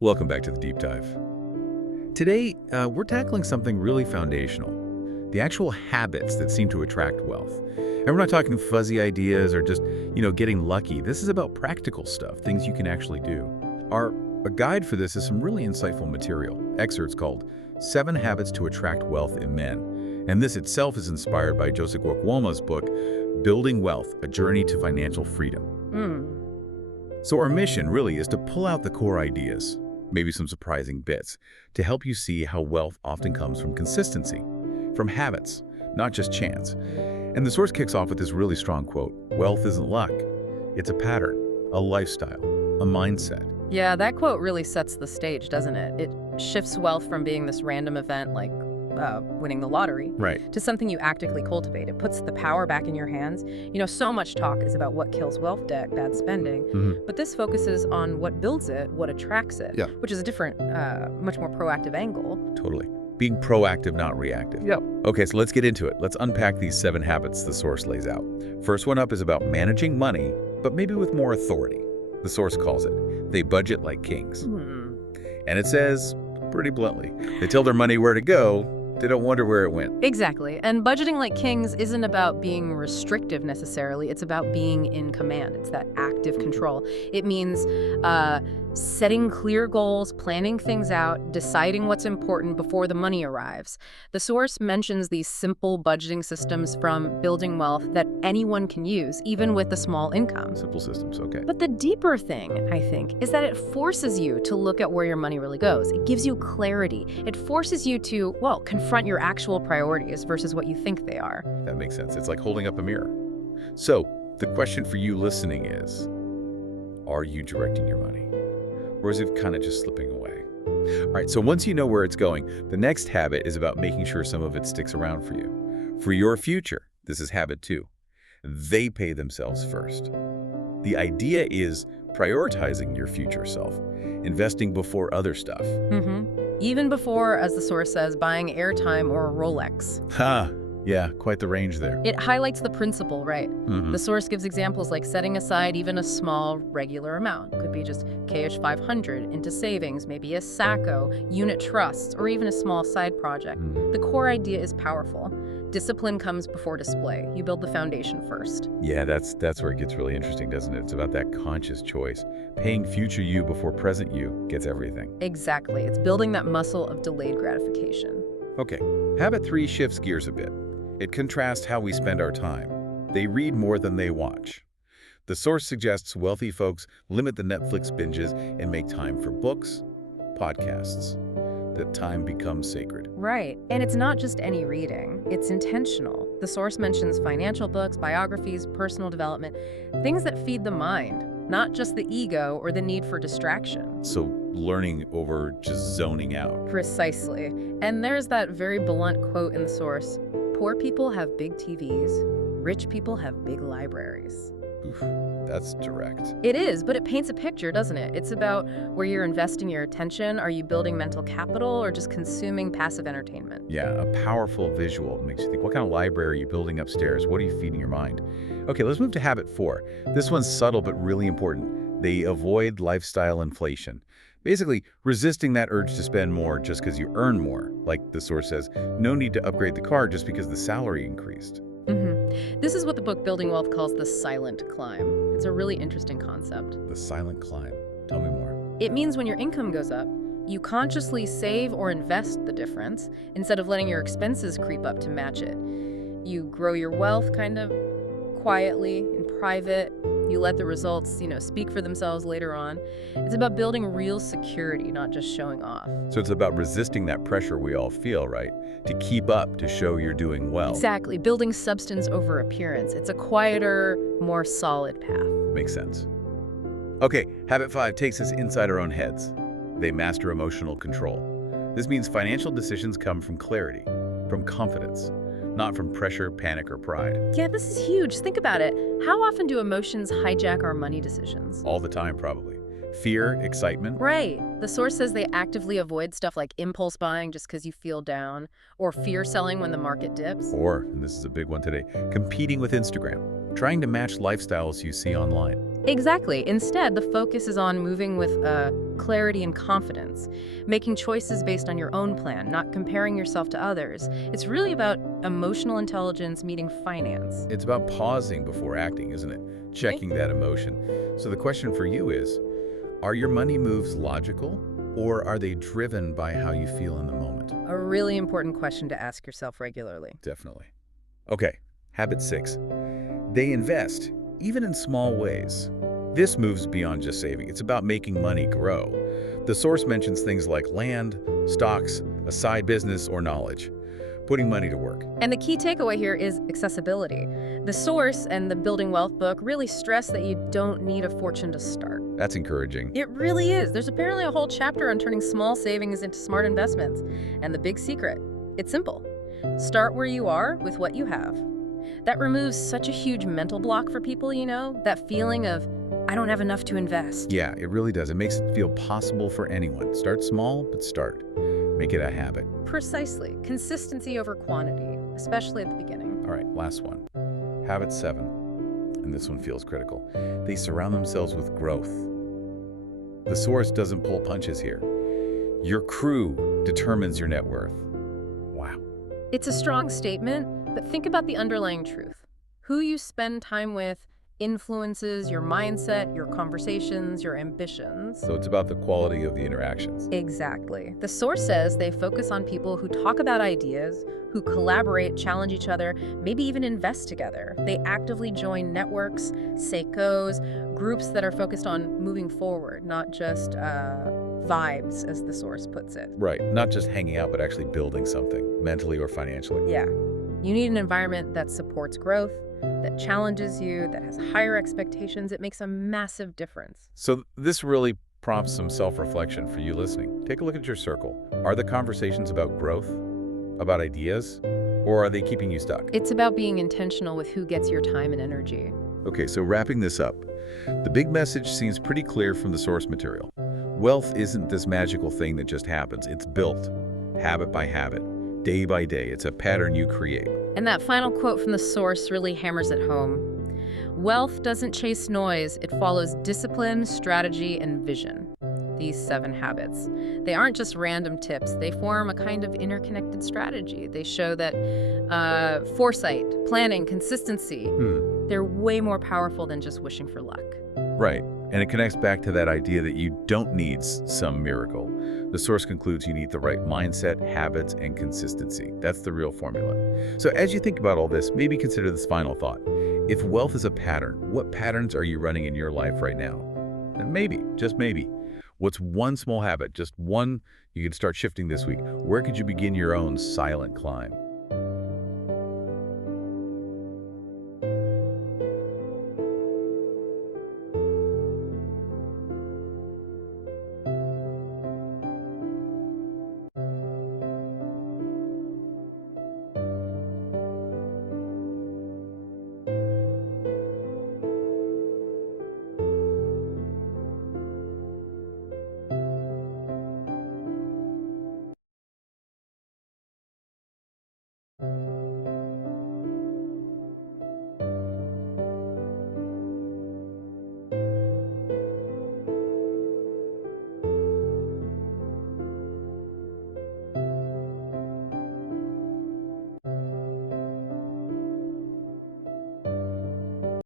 Welcome back to the Deep Dive. Today, we're tackling something really foundational, the actual habits that seem to attract wealth. And we're not talking fuzzy ideas or just, getting lucky. This is about practical stuff, things you can actually do. A guide for this is some really insightful material, excerpts called 7 Habits to Attract Wealth in Men. And this itself is inspired by Joseck Wakwoma's book, Building Wealth, A Journey to Financial Freedom. So our mission really is to pull out the core ideas, maybe some surprising bits, to help you see how wealth often comes from consistency, from habits, not just chance. And the source kicks off with this really strong quote, "Wealth isn't luck. It's a pattern, a lifestyle, a mindset." Yeah, that quote really sets the stage, doesn't it? It shifts wealth from being this random event like winning the lottery to something you actively cultivate. It puts the power back in your hands. So much talk is about what kills wealth, debt, bad spending, but this focuses on what builds it, what attracts it, which is a different, much more proactive angle. Totally. Being proactive, not reactive. Yep. Okay, so let's get into it. Let's unpack these 7 habits the source lays out. First one up is about managing money, but maybe with more authority. The source calls it, they budget like kings. And it says, pretty bluntly, they tell their money where to go, they don't wonder where it went. Exactly. And budgeting like kings isn't about being restrictive necessarily. It's about being in command. It's that active control. It means setting clear goals, planning things out, deciding what's important before the money arrives. The source mentions these simple budgeting systems from Building Wealth that anyone can use, even with a small income. Simple systems, okay. But the deeper thing, I think, is that it forces you to look at where your money really goes. It gives you clarity. It forces you to, confront your actual priorities versus what you think they are. That makes sense. It's like holding up a mirror. So, the question for you listening is, are you directing your money? Or is it kind of just slipping away? All right, so once you know where it's going, the next habit is about making sure some of it sticks around for you. For your future, this is habit 2. They pay themselves first. The idea is prioritizing your future self, investing before other stuff. Even before, as the source says, buying airtime or a Rolex. Yeah, quite the range there. It highlights the principle, right? The source gives examples like setting aside even a small, regular amount. Could be just KH 500 into savings, maybe a SACO, unit trusts, or even a small side project. The core idea is powerful. Discipline comes before display. You build the foundation first. Yeah, that's where it gets really interesting, doesn't it? It's about that conscious choice. Paying future you before present you gets everything. Exactly. It's building that muscle of delayed gratification. Okay, habit 3 shifts gears a bit. It contrasts how we spend our time. They read more than they watch. The source suggests wealthy folks limit the Netflix binges and make time for books, podcasts. That time becomes sacred. Right. And it's not just any reading. It's intentional. The source mentions financial books, biographies, personal development, things that feed the mind, not just the ego or the need for distraction. So learning over just zoning out. Precisely. And there's that very blunt quote in the source, "Poor people have big TVs, rich people have big libraries." Oof, that's direct. It is, but it paints a picture, doesn't it? It's about where you're investing your attention. Are you building mental capital or just consuming passive entertainment? Yeah, a powerful visual makes you think, what kind of library are you building upstairs? What are you feeding your mind? Okay, let's move to habit 4. This one's subtle but really important. They avoid lifestyle inflation. Basically, resisting that urge to spend more just because you earn more. Like the source says, no need to upgrade the car just because the salary increased. This is what the book Building Wealth calls the silent climb. It's a really interesting concept. The silent climb. Tell me more. It means when your income goes up, you consciously save or invest the difference instead of letting your expenses creep up to match it. You grow your wealth kind of quietly, in private. You let the results, speak for themselves later on. It's about building real security, not just showing off. So it's about resisting that pressure we all feel, right? To keep up, to show you're doing well. Exactly. Building substance over appearance. It's a quieter, more solid path. Makes sense. Okay, habit 5 takes us inside our own heads. They master emotional control. This means financial decisions come from clarity, from confidence, not from pressure, panic, or pride. Yeah, this is huge. Think about it. How often do emotions hijack our money decisions? All the time, probably. Fear, excitement. Right. The source says they actively avoid stuff like impulse buying just because you feel down, or fear selling when the market dips. Or, and this is a big one today, competing with Instagram, trying to match lifestyles you see online. Exactly. Instead, the focus is on moving with clarity and confidence, making choices based on your own plan, not comparing yourself to others. It's really about emotional intelligence meeting finance. It's about pausing before acting, isn't it? Checking that emotion. So the question for you is, are your money moves logical, or are they driven by how you feel in the moment? A really important question to ask yourself regularly. Definitely. Okay, habit 6. They invest, even in small ways. This moves beyond just saving. It's about making money grow. The source mentions things like land, stocks, a side business, or knowledge. Putting money to work. And the key takeaway here is accessibility. The source and the Building Wealth book really stress that you don't need a fortune to start. That's encouraging. It really is. There's apparently a whole chapter on turning small savings into smart investments. And the big secret, it's simple. Start where you are with what you have. That removes such a huge mental block for people, that feeling of, I don't have enough to invest. Yeah, it really does. It makes it feel possible for anyone. Start small, but start. Make it a habit. Precisely. Consistency over quantity, especially at the beginning. All right, last one. Habit 7. And this one feels critical. They surround themselves with growth. The source doesn't pull punches here. Your crew determines your net worth. Wow. It's a strong statement, but think about the underlying truth. Who you spend time with influences your mindset, your conversations, your ambitions. So it's about the quality of the interactions. Exactly. The source says they focus on people who talk about ideas, who collaborate, challenge each other, maybe even invest together. They actively join networks, seikos, groups that are focused on moving forward, not just vibes, as the source puts it. Right. Not just hanging out, but actually building something, mentally or financially. Yeah. You need an environment that supports growth, that challenges you, that has higher expectations. It makes a massive difference. So this really prompts some self-reflection for you listening. Take a look at your circle. Are the conversations about growth, about ideas, or are they keeping you stuck? It's about being intentional with who gets your time and energy. Okay, so wrapping this up, the big message seems pretty clear from the source material. Wealth isn't this magical thing that just happens. It's built, habit by habit, day by day. It's a pattern you create. And that final quote from the source really hammers it home. Wealth doesn't chase noise. It follows discipline, strategy, and vision. These 7 habits. They aren't just random tips. They form a kind of interconnected strategy. They show that foresight, planning, consistency, they're way more powerful than just wishing for luck. Right. And it connects back to that idea that you don't need some miracle. The source concludes you need the right mindset, habits, and consistency. That's the real formula. So as you think about all this, maybe consider this final thought. If wealth is a pattern, what patterns are you running in your life right now? And maybe, just maybe, what's one small habit, just one, you could start shifting this week? Where could you begin your own silent climb?